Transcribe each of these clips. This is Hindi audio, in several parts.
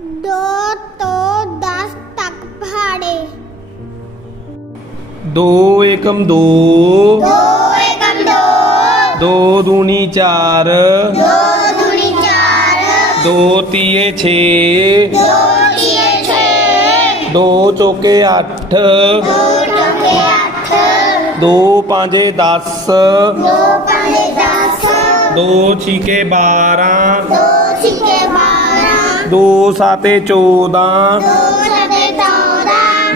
दो तो दस तक भाड़े। दो एकम दो। दो एकम दो। दो दूनी चार। दो दूनी चार। दो तीये छे। दो तीये छे। दो चौके आठ। दो चौके आठ। दो पांचे दस। दो पांचे दस। दो छीके बारह। दो छीके ਦੋ ਸਾਤੇ 14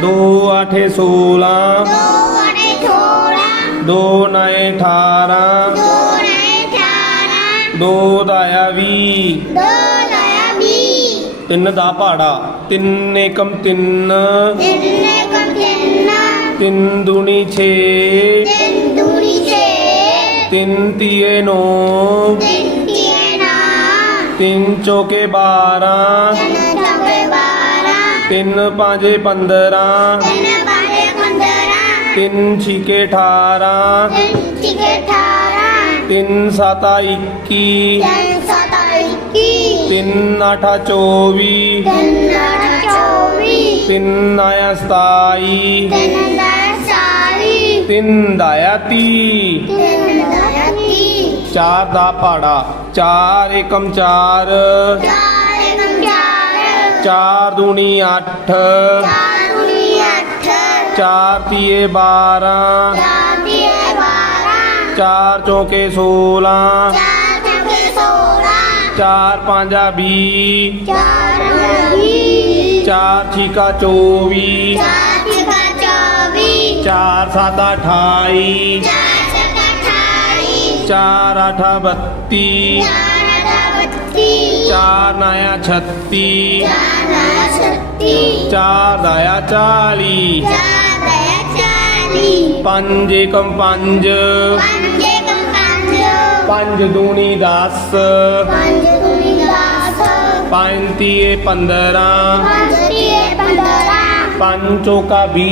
ਦੋ ਅਠੇ 16 ਦੋ ਨਏ 18 ਦੋ ਦਾਇਆ 20 ਤਿੰਨ ਦਾ ਪਹਾੜਾ ਤਿੰਨ ਇਕਮ ਤਿੰਨ। ਤਿੰਨ ਦੂਣੀ 6 ਤਿੰਨ ਦੁਨੀ 6 ਤਿੰਨ ਤੀਏ 9 ਤਿੰਨ ਤੀਏ तीन चौके बारह तीन पाँच पंद्रह तीन छिके अठारह तीन साता इक्की तीन अठा चौबी तीन आया सताई तीन दाया ती ਚਾਰ ਦਾ ਪਹਾੜਾ ਚਾਰ ਏਕਮ ਚਾਰ। ਚਾਰ ਏਕਮ ਚਾਰ। ਚਾਰ ਦੂਣੀ 8 ਚਾਰ ਦੂਣੀ ਅੱਠ। ਚਾਰ ਤੀਏ 12 ਚਾਰ ਤੀਏ 12 ਚਾਰ ਚੌਕੇ 16 ਚਾਰ ਚੌਕੇ 16 ਚਾਰ ਪੰਜਾ 20 ਚਾਰ ਵੀਹ। ਚਾਰ ਛੀਕਾ 24 ਚਾਰ ਛਿੱਕਾ 24 ਚਾਰ ਸਾਤਾ 28 ਚਾਰ चार आठ बत्ती चार नया छत्ती चार दया चाली पंज। एकम पंज पंज दूनी दस पंतीय पंद्रह पंचों का भी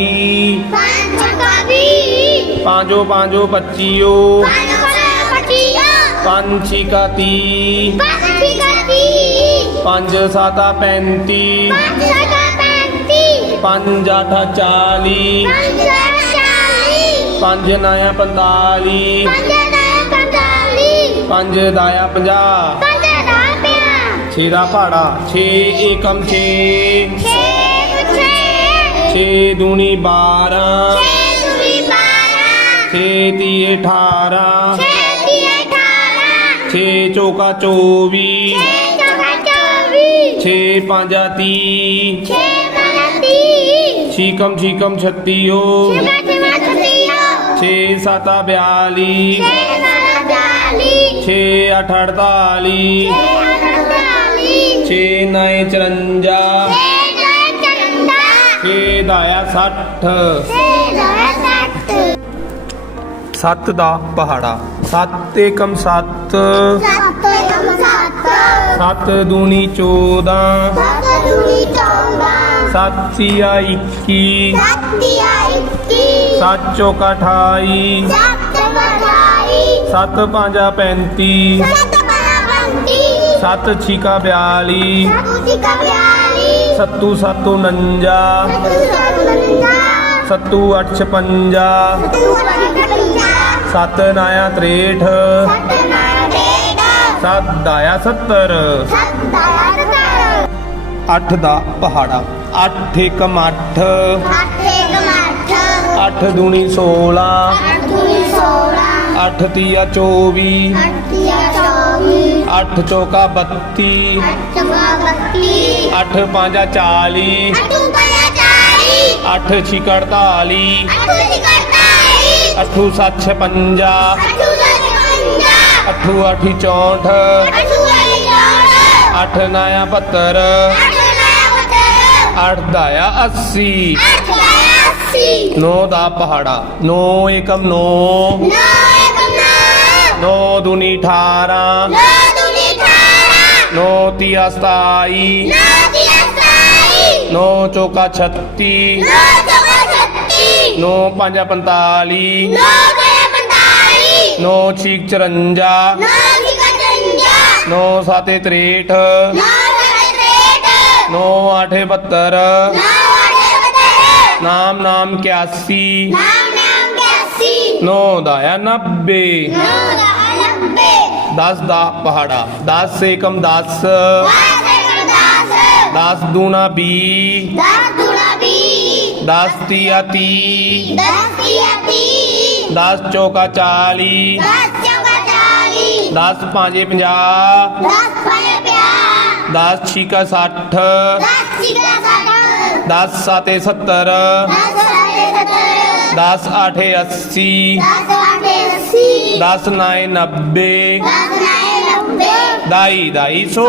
पाँचों पाँचों पच्चियों। ਪੰਜ ਪੰਜ ਦੂਣੀ 10 ਪੰਜ ਦੂਣੀ ਦਸ ਪੰਜ ਤੀਏ 15 ਪੰਜ ਤੀਏ 15 ਪੰਜ ਚੌਕਾ 20 ਪੰਜ ਛੱਕਾ ਵੀਹ ਪਾਂਜੋ ਪਾਂਜੋ 25 ਪੰਜ ਪੰਜ ਪੱਚੀਆ ਪੰਜ ਛੀਕਾ 30 ਪੰਜ ਛਿੱਕਾ ਤੀਹ ਪੰਜ ਸਾਤਾ 35 ਪੰਜ ਛੱਕਾ ਪੈਂਤੀ ਪੰਜ ਆਠਾ 40 ਪੰਜ ਅੱਠ ਚਾਲੀ ਪੰਜ ਨਾਇਆ 45 ਪੰਜ ਦਇਆ ਪੰਤਾਲੀ ਪੰਜ ਦਾਇਆ 50 ਪੰਜ ਦਾ ਪਿਆ ਛੇ ਦਾ ਪਹਾੜਾ 6 ਏਕਮ 6 ਛੇ ਛੇ 6 ਦੂਣੀ 12 ਛੇ ਦੂਣੀ 12 6 ਤੀਏ 18 ਛੇ ਤੀਏ 18 6 ਚੋਕਾ 24 6 ਚੋਕਾ 24 6 ਪੰਜਾ 30 6 ਪੰਜਾ 30 ਛੀਕਮ ਛੀਕਮ 36 ਹੋ 6 ਸਤਾ 42 6 ਸਤਾ 42 6 8 48 6 9 54 6 ਦਾਇਆ 60 6 ਦਾਇਆ 60 ਸੱਤ ਦਾ ਪਹਾੜਾ। ਸੱਤ ਏਕਮ ਸੱਤ। ਸੱਤ ਏਕਮ ਸੱਤ ਸੱਤ ਦੂਣੀ 14 ਸੱਤ ਦੂਣੀ 14 ਸੱਤ ਸਿਆ 21 ਸੱਤ ਸਿਆ 21 ਸੱਤ ਚੌਕ 28 ਸੱਤ ਬਧਾਈ ਸੱਤ ਪੰਜਾ 35 ਸੱਤ ਪੰਜਾ 35 ਸੱਤ ਛਿਕਾ 42 ਸੱਤ ਛਿਕਾ 42 ਸੱਤੂ 7 49 ਸੱਤੂ 7 49 ਸੱਤੂ 856 ਸੱਤ ਨਾਇਆ 63 ਸੱਤ ਦਾਇਆ 70 ਅੱਠ ਦਾ ਪਹਾੜਾ ਅੱਠ ਏਕਮ ਅੱਠ ਅੱਠ ਦੂਣੀ 16 ਅੱਠ ਤੀਆ 24 ਅੱਠ ਚੌਕਾ 32 ਅੱਠ ਚੌਕਾ 32 ਅੱਠ ਪੰਜਾ 40 ਅੱਠ ਛਿਕੜਤਾਲੀ। ਅੱਠੂ ਸੱਚ ਪੰਜਾ ਅੱਠੂ ਅੱਠੀ 64 ਅੱਠ ਨਾਇਆ 72 ਅੱਠ ਦਾਇਆ 80 ਨੌ ਦਾ ਪਹਾੜਾ। ਨੌ ਏਕਮ ਨੌ। ਨੌ ਦੁਨੀ 18 ਨੌ ਦੁਨੀ 18 नौ चौका छत्तीस नौ पांचा पंताली। नौ छीक चरंजा। नौ साते त्रेठ। नौ आठे बहत्तर नाम नाम इक्यासी नौ दाया नब्बे। दस दा पहाड़ा। दस एकम दस दस दूना बी। दस दूना बी। दस तिया ती। दस तिया ती। दस चौका चाली। दस चौका चाली। दस पांचे पंजाह दस पांचे दस साठ। दस साठ। दस साते सत्तर। दस साते सत्तर। दस आठे अस्सी। दस आठे दस नाए नब्बे। दस नाए नब्बे। दाई दाई दाई दाई सौ।